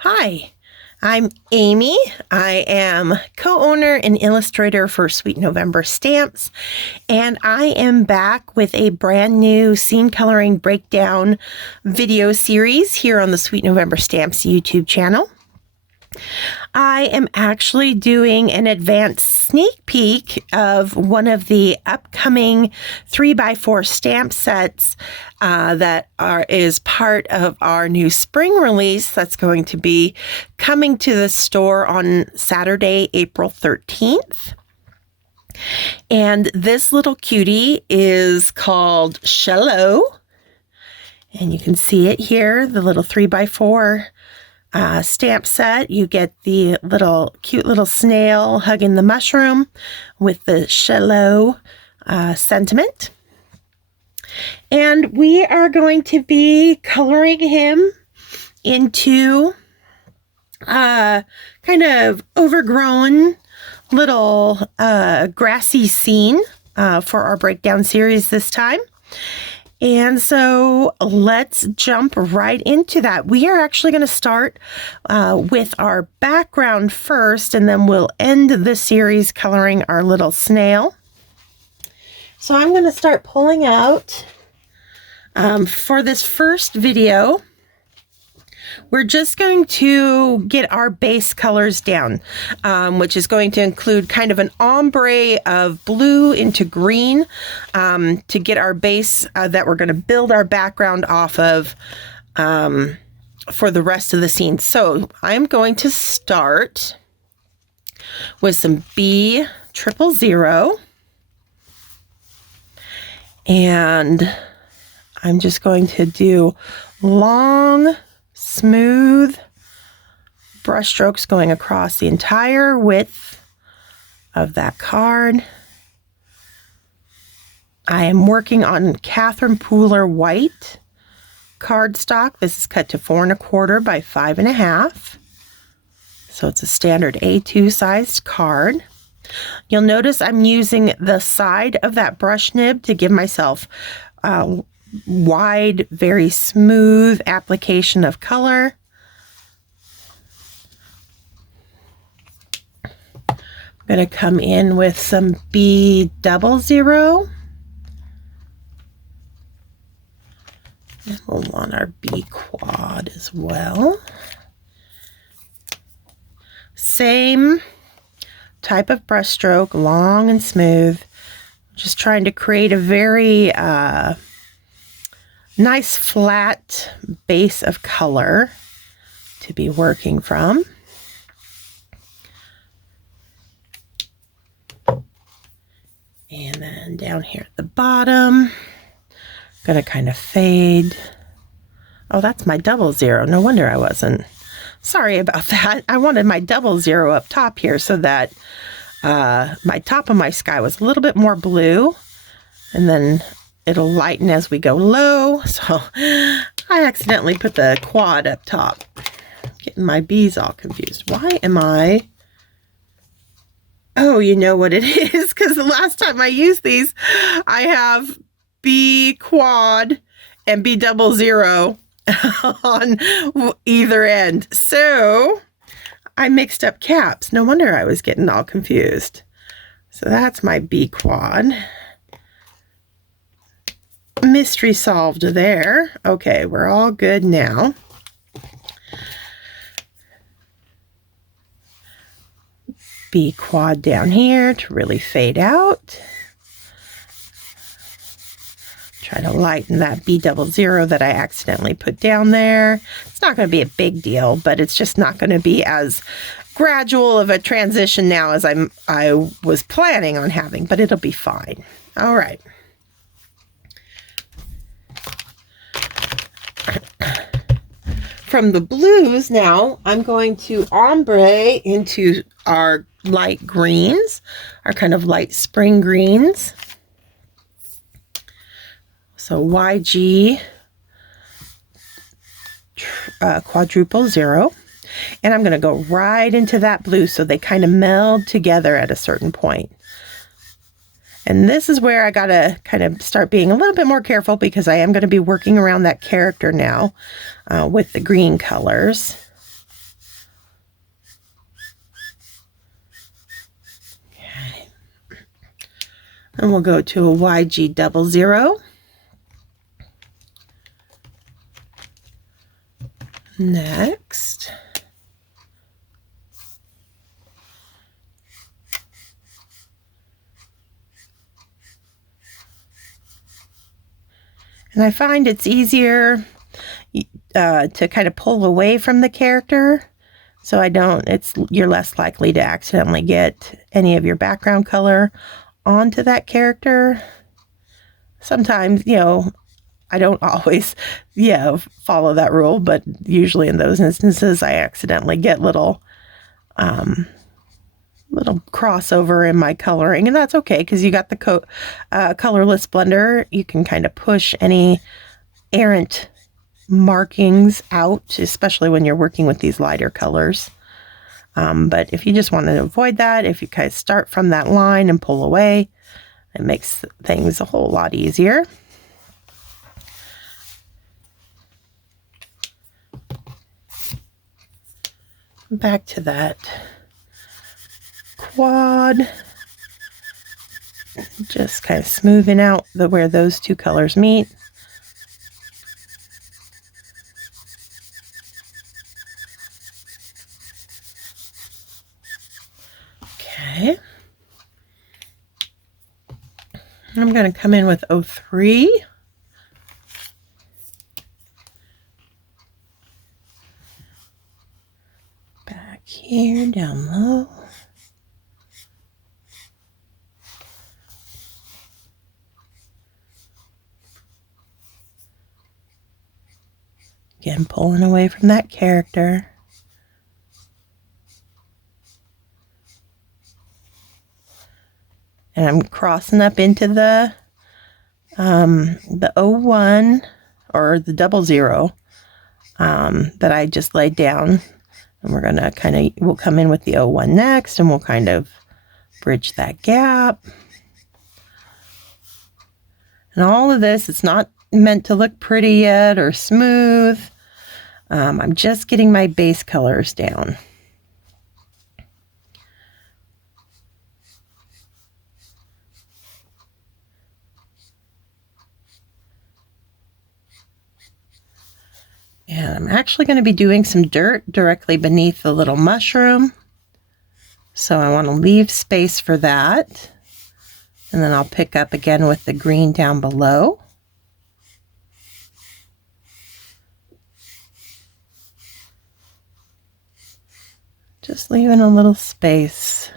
Hi, I'm Amy. I am co-owner and illustrator for Sweet November Stamps, and I am back with a brand new scene coloring breakdown video series here on the Sweet November Stamps YouTube channel. I am actually doing an advanced sneak peek of one of the upcoming 3x4 stamp sets that is part of our new spring release that's going to be coming to the store on Saturday, April 13th. And this little cutie is called Shello. And you can see it here, the little 3x4 stamp set. You get the cute little snail hugging the mushroom with the Shello sentiment. And we are going to be coloring him into kind of overgrown little grassy scene for our breakdown series this time. And so let's jump right into that. We are actually going to start with our background first, and then we'll end the series coloring our little snail. So I'm going to start pulling out for this first video. We're just going to get our base colors down, which is going to include kind of an ombre of blue into green to get our base that we're going to build our background off of for the rest of the scene. So I'm going to start with some B000, and I'm just going to do long, smooth brush strokes going across the entire width of that card. I am working on Catherine Pooler white cardstock. This is cut to 4 1/4 by 5 1/2. So it's a standard A2 sized card. You'll notice I'm using the side of that brush nib to give myself wide, very smooth application of color. I'm going to come in with some B00. And we'll want our B quad as well. Same type of brush stroke, long and smooth. Just trying to create a very nice flat base of color to be working from. And then down here at the bottom, gonna kind of fade. Oh, that's my 00. No wonder I wasn't. Sorry about that. I wanted my 00 up top here so that my top of my sky was a little bit more blue, and then it'll lighten as we go low. So I accidentally put the quad up top. Getting my B's all confused. Why am I? Oh, you know what it is, because the last time I used these, I have B quad and B00 on either end. So I mixed up caps. No wonder I was getting all confused. So that's my B quad. Mystery solved there. Okay, we're all good now. B quad down here to really fade out. Try to lighten that B00 that I accidentally put down there. It's not going to be a big deal, but it's just not going to be as gradual of a transition now as I was planning on having, but it'll be fine. All right. From the blues now, I'm going to ombre into our light greens, our kind of light spring greens. So YG quadruple 0. And I'm going to go right into that blue so they kind of meld together at a certain point. And this is where I got to kind of start being a little bit more careful, because I am going to be working around that character now with the green colors. And we'll go to a YG00. Next. And I find it's easier to kind of pull away from the character, so you're less likely to accidentally get any of your background color onto that character. Sometimes, I don't always, follow that rule, but usually in those instances, I accidentally get little crossover in my coloring, and that's okay because you got the colorless blender. You can kind of push any errant markings out, especially when you're working with these lighter colors. But if you just want to avoid that, if you kind of start from that line and pull away, it makes things a whole lot easier. Back to that quad, just kind of smoothing out where those two colors meet. Okay. I'm going to come in with 03. Back here, down low. Again, pulling away from that character. And I'm crossing up into the 01 or the 00 that I just laid down. And we're going to we'll come in with the 01 next, and we'll kind of bridge that gap. And all of this, it's not meant to look pretty yet or smooth. I'm just getting my base colors down. And I'm actually going to be doing some dirt directly beneath the little mushroom. So I want to leave space for that. And then I'll pick up again with the green down below. Just leaving a little space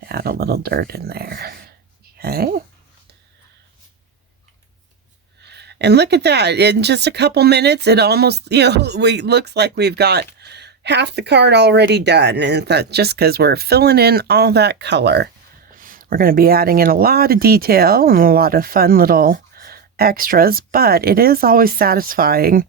to add a little dirt in there. Okay. And look at that, in just a couple minutes, it almost, looks like we've got half the card already done. And that's just because we're filling in all that color. We're going to be adding in a lot of detail and a lot of fun little extras, but it is always satisfying,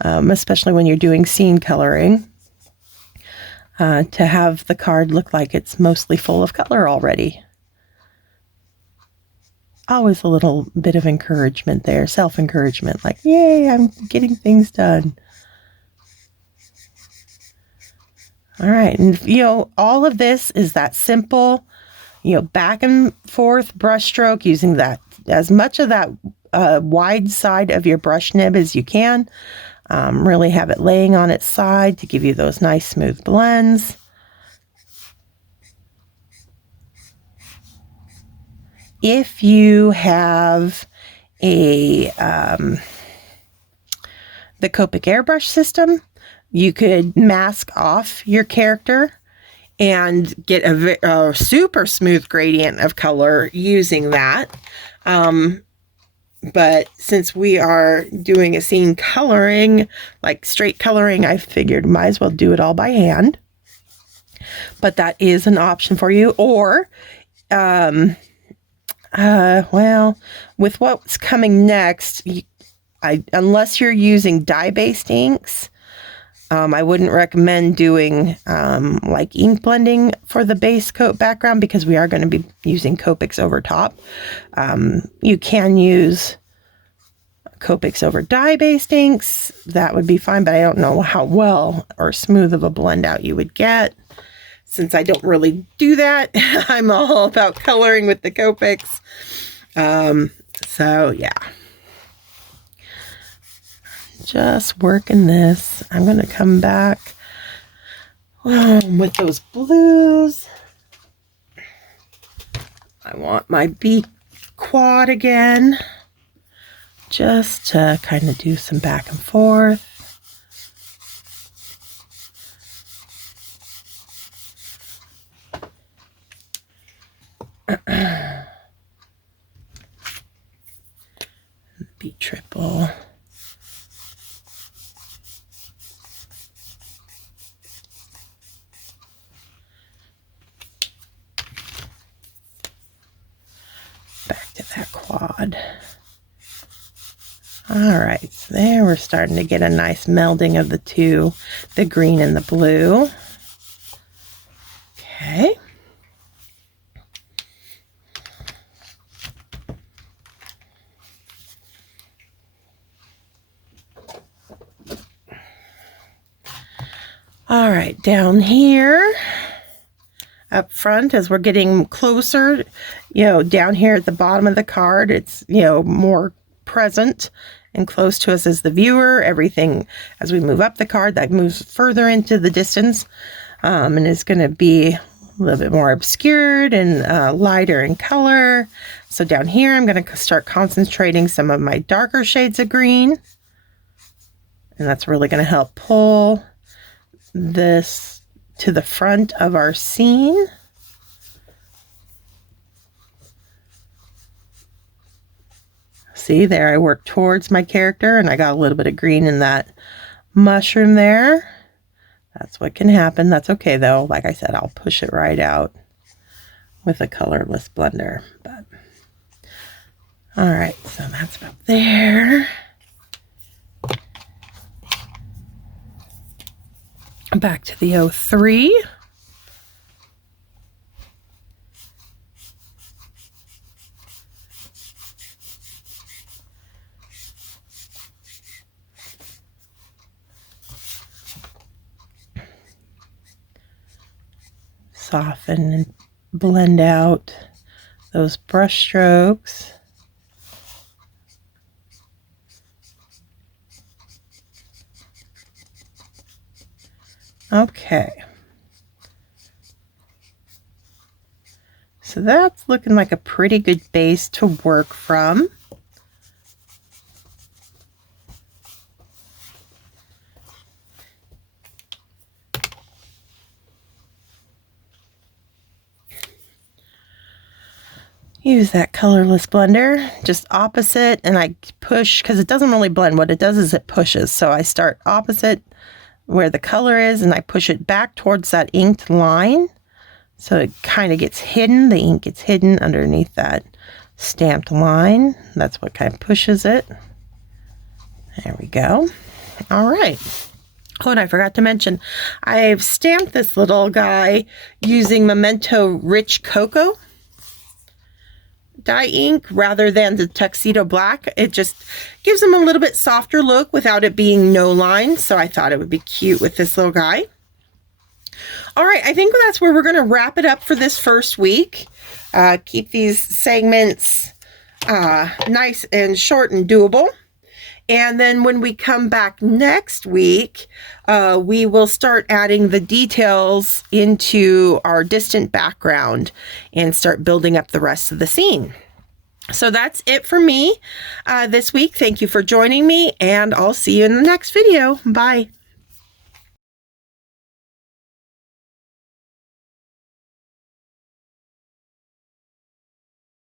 especially when you're doing scene coloring, to have the card look like it's mostly full of color already. Always a little bit of encouragement there, self-encouragement, like, yay, I'm getting things done. All right, and all of this is that simple, back and forth brush stroke, using that as much of that wide side of your brush nib as you can. Really have it laying on its side to give you those nice smooth blends. If you have the Copic airbrush system, you could mask off your character and get a super smooth gradient of color using that. But since we are doing a scene coloring, like straight coloring, I figured might as well do it all by hand. But that is an option for you. Or, well, with what's coming next, unless you're using dye-based inks, I wouldn't recommend doing like ink blending for the base coat background, because we are going to be using Copics over top. You can use Copics over dye-based inks. That would be fine, but I don't know how well or smooth of a blend out you would get. since I don't really do that. I'm all about coloring with the Copics. So yeah. Just working this. I'm going to come back with those blues. I want my B quad again, just to kind of do some back and forth. B triple. Back to that quad. All right, so there we're starting to get a nice melding of the two, the green and the blue. Okay. All right, down here up front, as we're getting closer, down here at the bottom of the card, it's, more present and close to us as the viewer. Everything, as we move up the card, that moves further into the distance, and is going to be a little bit more obscured and lighter in color. So down here, I'm going to start concentrating some of my darker shades of green, and that's really going to help pull this to the front of our scene. See there, I worked towards my character and I got a little bit of green in that mushroom there. That's what can happen. That's okay though. Like I said, I'll push it right out with a colorless blender. But all right, so that's about there. Back to the 03. Soften and blend out those brush strokes. Okay, so that's looking like a pretty good base to work from. Use that colorless blender, just opposite, and I push, because it doesn't really blend. What it does is it pushes. So I start opposite where the color is, and I push it back towards that inked line. So it kind of gets hidden. The ink gets hidden underneath that stamped line. That's what kind of pushes it. There we go. All right. Oh, and I forgot to mention, I've stamped this little guy using Memento Rich Cocoa dye ink rather than the tuxedo black. It just gives them a little bit softer look without it being no line. So I thought it would be cute with this little guy. All right, I think that's where we're going to wrap it up for this first week. Keep these segments nice and short and doable. And then when we come back next week, we will start adding the details into our distant background and start building up the rest of the scene. So that's it for me this week. Thank you for joining me, and I'll see you in the next video. Bye.